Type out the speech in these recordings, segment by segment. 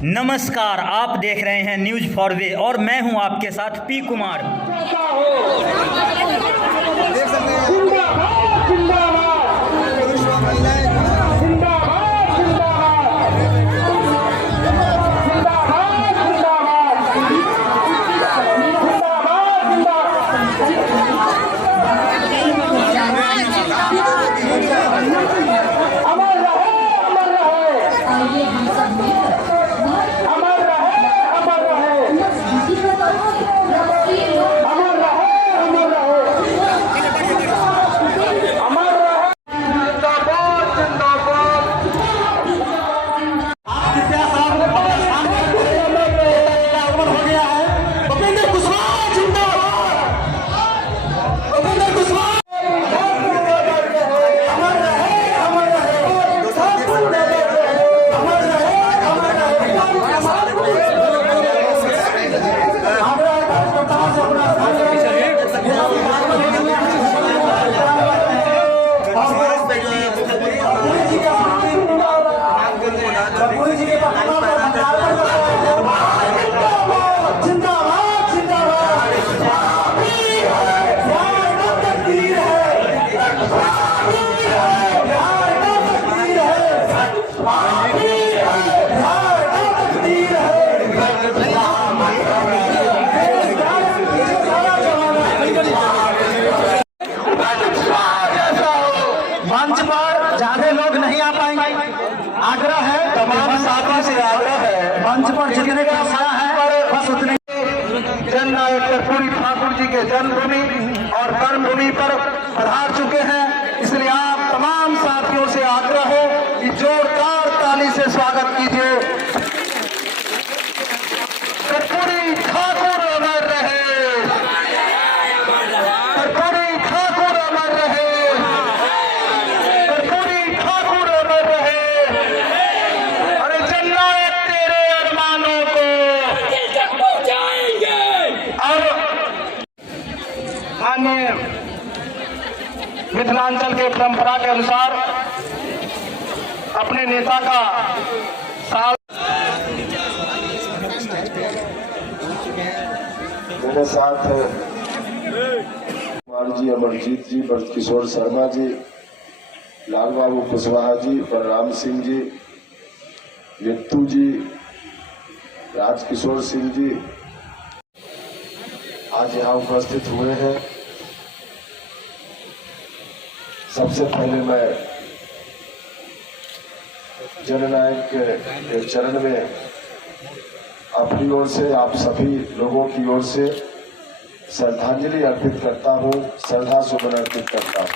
नमस्कार, आप देख रहे हैं न्यूज़ फॉरवे और मैं हूं आपके साथ पी कुमार। मंच पर ज्यादा लोग नहीं आ पाएंगे। आग्रह है, तमाम साथियों से आग्रह है, मंच पर जितने का आया है बस उतने। जननायक कर्पूरी ठाकुर जी के जन्मभूमि और कर्मभूमि पर पधार चुके हैं, इसलिए आप तमाम साथियों से आग्रह है कि जोरदार ताली से स्वागत कीजिए। कर्पूरी ठाकुर अमर रहे, कर्पूरी ठाकुर अमर रहे, कर्पूरी ठाकुर अमर रहे। अरे जननायक तेरे अरमानों को अब माननीय मिथिलांचल के परंपरा के अनुसार अपने नेता का साल मेरे साथ कुमार जी, अमरजीत जी, ब्रजकिशोर शर्मा जी, लाल बाबू कुशवाहा जी, बलराम सिंह जी, नित्तू जी, राजकिशोर सिंह जी आज यहाँ उपस्थित हुए हैं। सबसे पहले मैं जननायक के चरण में अपनी ओर से, आप सभी लोगों की ओर से श्रद्धांजलि अर्पित करता हूँ, श्रद्धा सुमन अर्पित करता हूँ।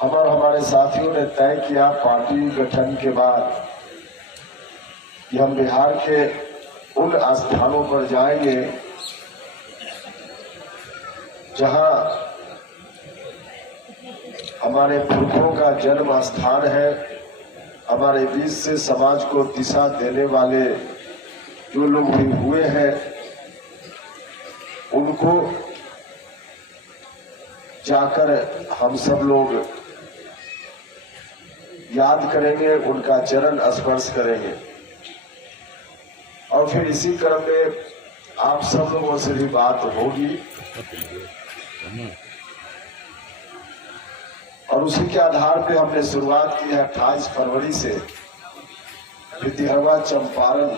हम और हमारे साथियों ने तय किया पार्टी गठन के बाद कि हम बिहार के उन स्थानों पर जाएंगे जहां हमारे पुरखों का जन्म स्थान है, हमारे बीच से समाज को दिशा देने वाले जो लोग भी हुए हैं उनको जाकर हम सब लोग याद करेंगे, उनका चरण स्पर्श करेंगे। और फिर इसी क्रम में आप सब लोगों से भी बात होगी और उसी के आधार पे हमने शुरुआत की है 28 फरवरी से विधिहरवा चंपारण,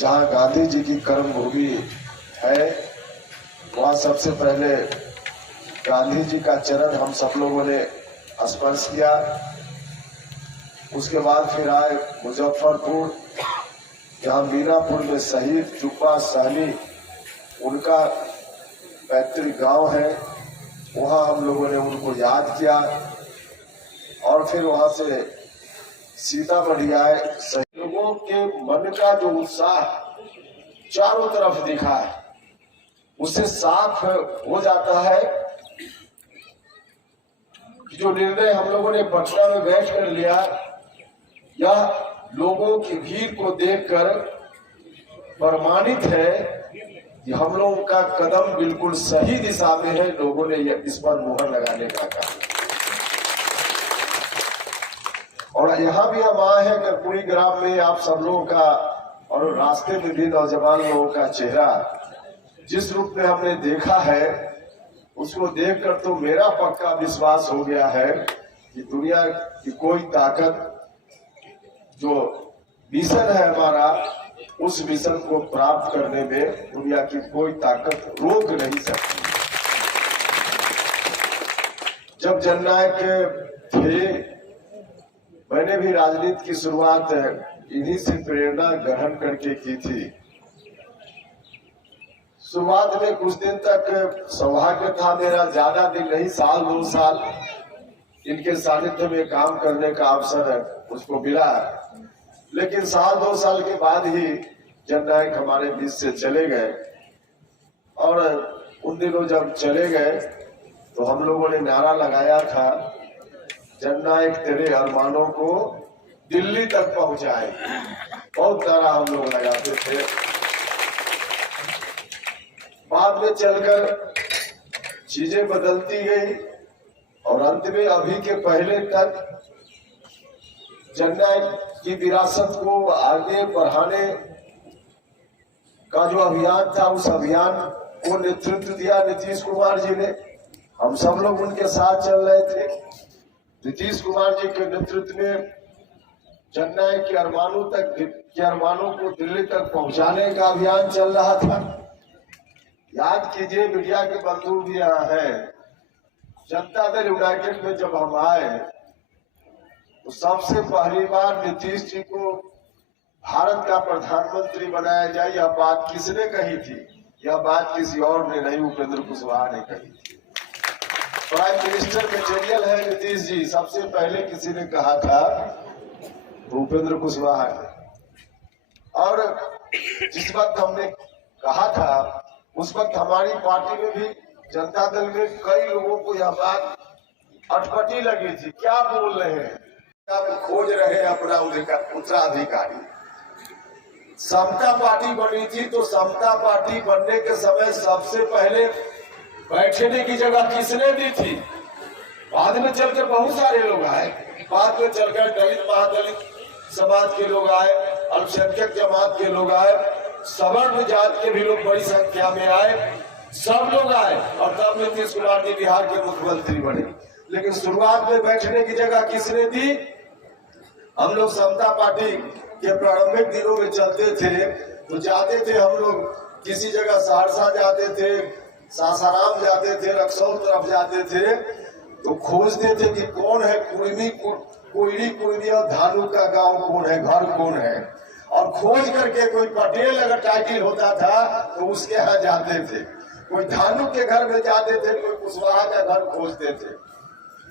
जहां गांधी जी की कर्मभूमि है, वहां सबसे पहले गांधी जी का चरण हम सब लोगों ने स्पर्श किया। उसके बाद फिर आए मुजफ्फरपुर, जहां मीनापुर में शहीद जुब्बा सहनी उनका पैतृक गांव है, वहां हम लोगों ने उनको याद किया। और फिर वहां से सीतामढ़ी आए। लोगों के मन का जो उत्साह चारों तरफ दिखा है, उससे साफ हो जाता है जो निर्णय हम लोगों ने पटना में बैठ कर लिया, यह लोगों की भीड़ को देखकर प्रमाणित है कि हम लोगों का कदम बिल्कुल सही दिशा में है। लोगों ने इस पर मुहर लगाने का काम, और यहाँ भी हम आए हैं कर्पूरी ग्राम में आप सब लोगों का और रास्ते में भी नौजवान लोगों का चेहरा जिस रूप में हमने देखा है, उसको देखकर तो मेरा पक्का विश्वास हो गया है कि दुनिया की कोई ताकत, जो मिशन है हमारा, उस मिशन को प्राप्त करने में दुनिया की कोई ताकत रोक नहीं सकती। जब जननायक थे, मैंने भी राजनीति की शुरुआत इन्हीं से प्रेरणा ग्रहण करके की थी। शुरुआत में कुछ दिन तक सौभाग्य था मेरा, ज्यादा दिन नहीं, साल 2 साल इनके सानिध्य में काम करने का अवसर मुझको मिला। लेकिन साल 2 साल के बाद ही जननायक हमारे बीच से चले गए, और उन दिनों जब चले गए तो हम लोगों ने नारा लगाया था, जननायक तेरे अरमानों को दिल्ली तक पहुंचाए। बहुत नारा हम लोग लगाते थे। बाद में चलकर चीजें बदलती गई, और अंत में अभी के पहले तक जननायक की विरासत को आगे बढ़ाने का जो अभियान था, उस अभियान को नेतृत्व दिया नीतीश कुमार जी ने। हम सब लोग उनके साथ चल रहे थे। नीतीश कुमार जी के नेतृत्व में जननायक के अरमानों को दिल्ली तक पहुंचाने का अभियान चल रहा था। याद कीजिए, मीडिया के बंधु भी यहाँ है, जनता दल यूनाइटेड में जब हम आए तो सबसे पहली बार नीतीश जी को भारत का प्रधानमंत्री बनाया जाए, यह बात किसने कही थी? यह बात किसी और ने नहीं, उपेंद्र कुशवाहा ने कही थी। प्राइम मिनिस्टर मटेरियल है नीतीश जी, सबसे पहले किसी ने कहा था तो उपेंद्र कुशवाहा ने। और जिस वक्त हमने कहा था, उस वक्त हमारी पार्टी में भी, जनता दल में कई लोगों को यह बात अटपटी लगी थी। क्या बोल रहे हैं, खोज रहे अपना उत्तराधिकारी। समता पार्टी बनी थी, तो समता पार्टी बनने के समय सबसे पहले बैठने की जगह किसने दी थी? बाद में चलकर बहुत सारे लोग आए, बाद में चलकर दलित महादलित समाज के लोग आए, अल्पसंख्यक जमात के लोग आए, सवर्ण जात के भी लोग बड़ी संख्या में आए, सब लोग आए, और तब नीतीश कुमार जी बिहार के मुख्यमंत्री बने। लेकिन शुरुआत में बैठने की जगह किसने दी? हम लोग समता पार्टी के प्रारंभिक दिनों में चलते थे तो जाते थे हम लोग किसी जगह, सहरसा जाते थे, सासाराम जाते थे, रक्सौल तरफ जाते थे, तो खोजते थे कि कौन है कुर्मी और धानु का गांव कौन है, घर कौन है। और खोज करके कोई पटेल अगर टाइटल होता था तो उसके यहाँ जाते थे, कोई धानु के घर में जाते थे, कोई कुशवाहा का घर खोजते थे।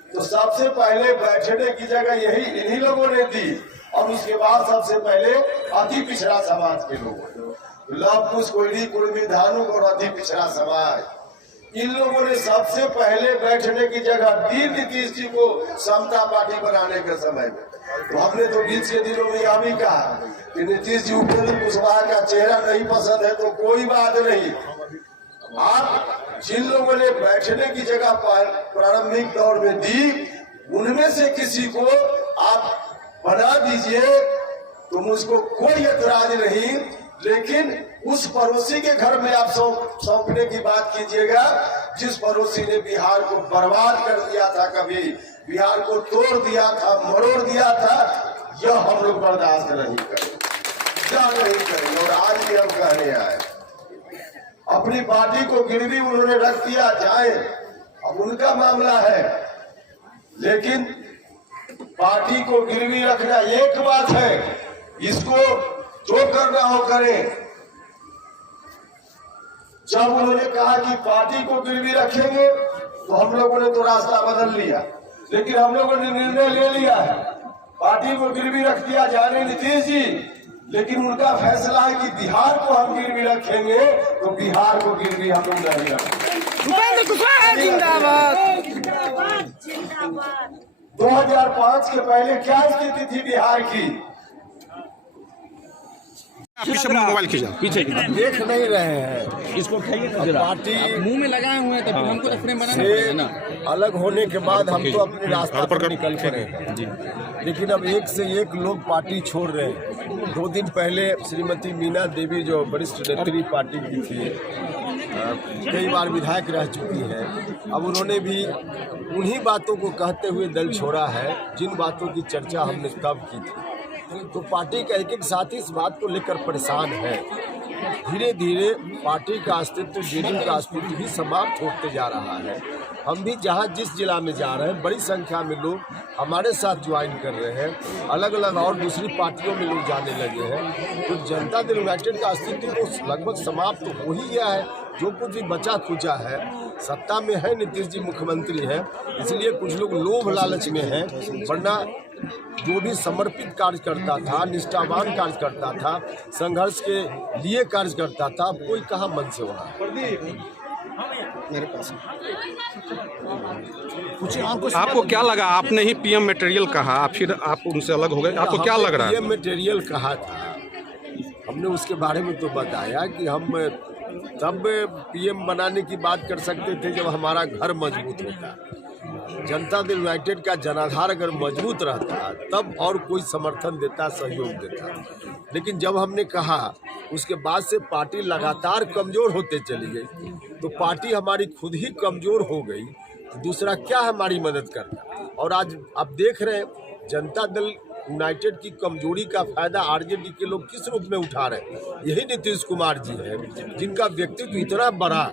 तो सबसे पहले बैठने की जगह यही इन्हीं लोगों ने दी, और उसके बाद सबसे पहले अति पिछड़ा समाज के लोगों ने, लव कुश, कोयली, कुर्मी, धानु और अति पिछड़ा समाज, इन लोगों ने सबसे पहले बैठने की जगह दी नीतीश जी को समता पार्टी बनाने के समय में। तो हमने तो बीच के दिनों में यह भी कहा कि नीतीश जी उपेंद्र कुशवाहा का चेहरा नहीं पसंद है तो कोई बात नहीं, आप जिन लोगों ने बैठने की जगह प्रारंभिक दौर में दी, उनमें से किसी को आप बना दीजिए तो मुझको कोई एतराज नहीं। लेकिन उस पड़ोसी के घर में आप सौंपने की बात कीजिएगा जिस पड़ोसी ने बिहार को बर्बाद कर दिया था, कभी बिहार को तोड़ दिया था, मरोड़ दिया था, यह हम लोग बर्दाश्त नहीं करेंगे। और आज भी हम कहने आए, अपनी पार्टी को गिरवी उन्होंने रख दिया, जाए अब उनका मामला है, लेकिन पार्टी को गिरवी रखना एक बात है, इसको जो करना हो करें। जब उन्होंने कहा कि पार्टी को गिरवी रखेंगे तो हम लोगों ने तो रास्ता बदल लिया, लेकिन हम लोगों ने निर्णय ले लिया है, पार्टी को गिरवी रख दिया जाने नीतीश जी, लेकिन उनका फैसला है कि बिहार को हम गिरवी रखेंगे तो बिहार को गिरवी हम लोग नहीं रखेंगे। 2005 के पहले क्या स्थिति थी बिहार की? पीछे मोबाइल खींचा पीछे देख नहीं रहे हैं इसको पार्टी मुंह में लगाए हुए हैं, तब हमको तो फ्रेम बनाना से है ना। अलग होने के बाद हम तो अपने रास्ते पर निकल पड़े हैं, लेकिन अब एक से एक लोग पार्टी छोड़ रहे हैं। 2 दिन पहले श्रीमती मीना देवी जो वरिष्ठ नेत्री पार्टी की थी, कई बार विधायक रह चुकी हैं, अब उन्होंने भी उन्हीं बातों को कहते हुए दल छोड़ा है जिन बातों की चर्चा हमने तब की थी। तो पार्टी का एक साथी इस बात को लेकर परेशान है। धीरे धीरे पार्टी का अस्तित्व, जेडीयू का अस्तित्व भी समाप्त होते जा रहा है। हम भी जहां जिस जिला में जा रहे हैं, बड़ी संख्या में लोग हमारे साथ ज्वाइन कर रहे हैं। अलग अलग और दूसरी पार्टियों में लोग जाने लगे हैं। तो जनता दल यूनाइटेड का अस्तित्व तो लगभग समाप्त हो ही गया है। जो कुछ भी बचा खुचा है, सत्ता में है नीतीश जी मुख्यमंत्री है, इसलिए कुछ लोग लोभ लालच में हैं, वरना जो भी समर्पित कार्य करता था, निष्ठावान कार्य करता था, संघर्ष के लिए कार्य करता था, कोई कहाँ मन से हो रहा है। मेरे पास आपको क्या लगा? आपने ही पीएम मटेरियल कहा, फिर आप उनसे अलग हो गए, आपको क्या लग रहा है? पीएम मटेरियल कहा था, हमने उसके बारे में तो बताया कि हम तब पीएम बनाने की बात कर सकते थे जब हमारा घर मजबूत होता। जनता दल यूनाइटेड का जनाधार अगर मजबूत रहता तब और कोई समर्थन देता, सहयोग देता। लेकिन जब हमने कहा, उसके बाद से पार्टी लगातार कमज़ोर होते चली गई। तो पार्टी हमारी खुद ही कमज़ोर हो गई, तो दूसरा क्या हमारी मदद करना। और आज आप देख रहे हैं जनता दल यूनाइटेड की कमजोरी का फायदा आरजेडी के लोग किस रूप में उठा रहे हैं। यही नीतीश कुमार जी हैं जिनका व्यक्तित्व इतना बड़ा,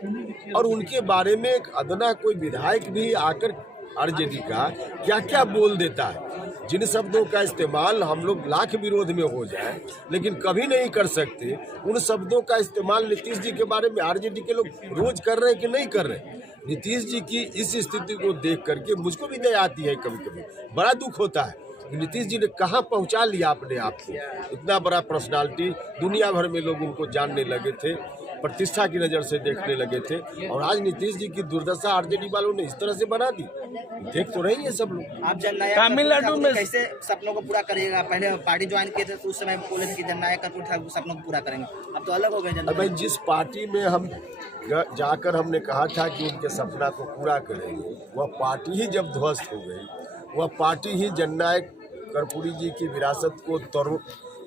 और उनके बारे में एक अदना कोई विधायक भी आकर आरजेडी का क्या क्या बोल देता है, जिन शब्दों का इस्तेमाल हम लोग लाख विरोध में हो जाए लेकिन कभी नहीं कर सकते, उन शब्दों का इस्तेमाल नीतीश जी के बारे में आरजेडी के लोग रोज कर रहे हैं कि नहीं कर रहे। नीतीश जी की इस स्थिति को देख करके मुझको भी दया आती है, कभी कभी बड़ा दुख होता है। नीतीश जी ने कहाँ पहुँचा लिया अपने आप को। इतना बड़ा पर्सनालिटी, दुनिया भर में लोग उनको जानने लगे थे, प्रतिष्ठा की नज़र से देखने लगे थे, और आज नीतीश जी की दुर्दशा आरजेडी वालों ने इस तरह से बना दी। देख तो रही है सब लोग। आप जननायक तमिलनाडु में कैसे सपनों को पूरा करिएगा? पहले पार्टी ज्वाइन किए थे तो उस समय बोले थे कि जननायक कर्पूर सपनों को पूरा करेंगे, अब तो अलग हो गए। भाई, जिस पार्टी में हम जाकर हमने कहा था कि उनके सपना को पूरा करेंगे, वह पार्टी ही जब ध्वस्त हो गई, वह पार्टी ही जननायक कर्पूरी जी की विरासत को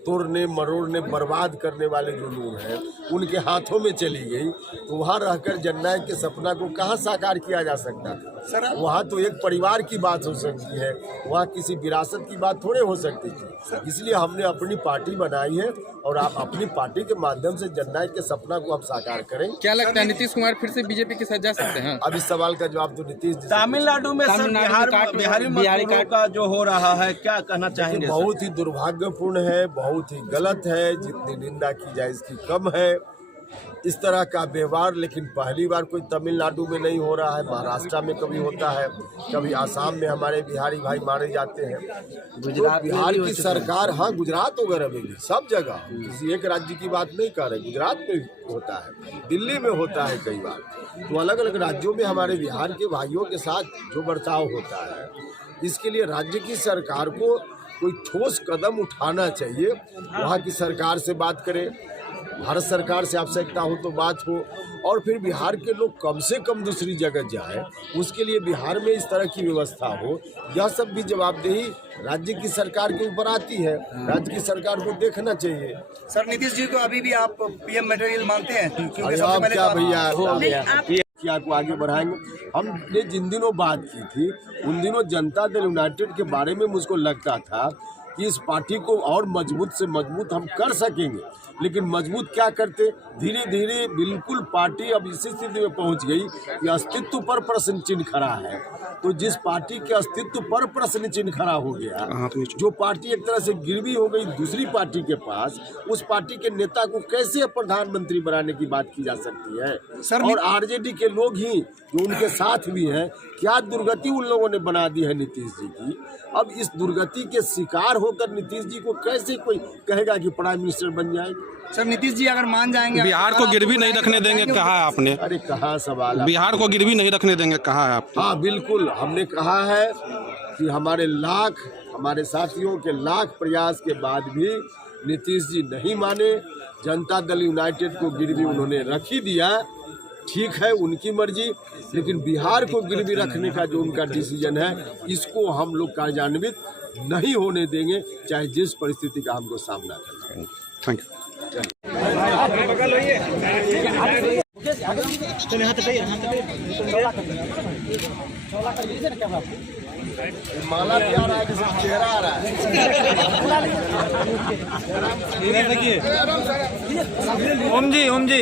तोड़ने मरोड़ने बर्बाद करने वाले जो लोग हैं उनके हाथों में चली गई, तो वहाँ रहकर जननायक के सपना को कहाँ साकार किया जा सकता था सर? वहाँ तो एक परिवार की बात हो सकती है, वहाँ किसी विरासत की बात थोड़े हो सकती थी। इसलिए हमने अपनी पार्टी बनाई है और आप अपनी पार्टी के माध्यम से जननायक के सपना को आप साकार करें। क्या लगता है नीतीश कुमार फिर से बीजेपी के साथ जा सकते हैं? अब इस सवाल का जवाब तो नीतीश जी। तमिलनाडु में बिहारी मजदूरों का जो हो रहा है, क्या कहना चाहेंगे? बहुत ही दुर्भाग्यपूर्ण है, बहुत ही गलत है, जितनी निंदा की जाए इसकी कम है इस तरह का व्यवहार। लेकिन पहली बार कोई तमिलनाडु में नहीं हो रहा है, महाराष्ट्र में कभी होता है, कभी आसाम में हमारे बिहारी भाई मारे जाते हैं। गुजरात, तो बिहार की सरकार, हाँ गुजरात वगैरह में भी, सब जगह, किसी एक राज्य की बात नहीं कर रहे, गुजरात में भी होता है, दिल्ली में होता है कई बार। तो अलग अलग राज्यों में हमारे बिहार के भाइयों के साथ जो बर्ताव होता है, इसके लिए राज्य की सरकार को कोई ठोस कदम उठाना चाहिए। वहाँ की सरकार से बात करें, भारत सरकार से आवश्यकता हो तो बात हो, और फिर बिहार के लोग कम से कम दूसरी जगह जाए, उसके लिए बिहार में इस तरह की व्यवस्था हो। यह सब भी जवाबदेही राज्य की सरकार के ऊपर आती है, राज्य की सरकार को देखना चाहिए। सर, नीतीश जी को अभी भी आप पीएम मटेरियल मानते हैं? आप क्या भैया क्या को आगे बढ़ाएंगे। हमने जिन दिनों बात की थी उन दिनों जनता दल यूनाइटेड के बारे में मुझको लगता था कि इस पार्टी को और मजबूत से मजबूत हम कर सकेंगे, लेकिन मजबूत क्या करते, धीरे धीरे बिल्कुल पार्टी अब इसी स्थिति में पहुंच गई कि अस्तित्व पर प्रश्न चिन्ह खड़ा है। तो जिस पार्टी के अस्तित्व पर प्रश्न चिन्ह खड़ा हो गया, जो पार्टी एक तरह से गिरवी हो गई दूसरी पार्टी के पास, उस पार्टी के नेता को कैसे प्रधानमंत्री बनाने की बात की जा सकती है? और आरजेडी के लोग ही जो उनके साथ भी हैं, क्या दुर्गति उन लोगों ने बना दी है नीतीश जी की। अब इस दुर्गति के शिकार होकर नीतीश जी को कैसे कोई कहेगा कि प्राइम मिनिस्टर बन जाएंगे? सर, नीतीश जी अगर मान जाएंगे, बिहार को गिरवी नहीं रखने देंगे, कहा है आपने। अरे कहाँ सवाल, बिहार को गिरवी नहीं रखने देंगे, कहा है आपने। हाँ बिल्कुल, हमने कहा है कि हमारे साथियों के लाख प्रयास के बाद भी नीतीश जी नहीं माने। जनता दल यूनाइटेड को गिरवी उन्होंने रख ही दिया, ठीक है उनकी मर्जी, लेकिन बिहार को गिरवी रखने का जो उनका डिसीजन है इसको हम लोग कार्यान्वित नहीं होने देंगे, चाहे जिस परिस्थिति का हमको सामना करना। Thank you. माला भी आ रहा है, जिसका चेहरा आ रहा है। ओम जी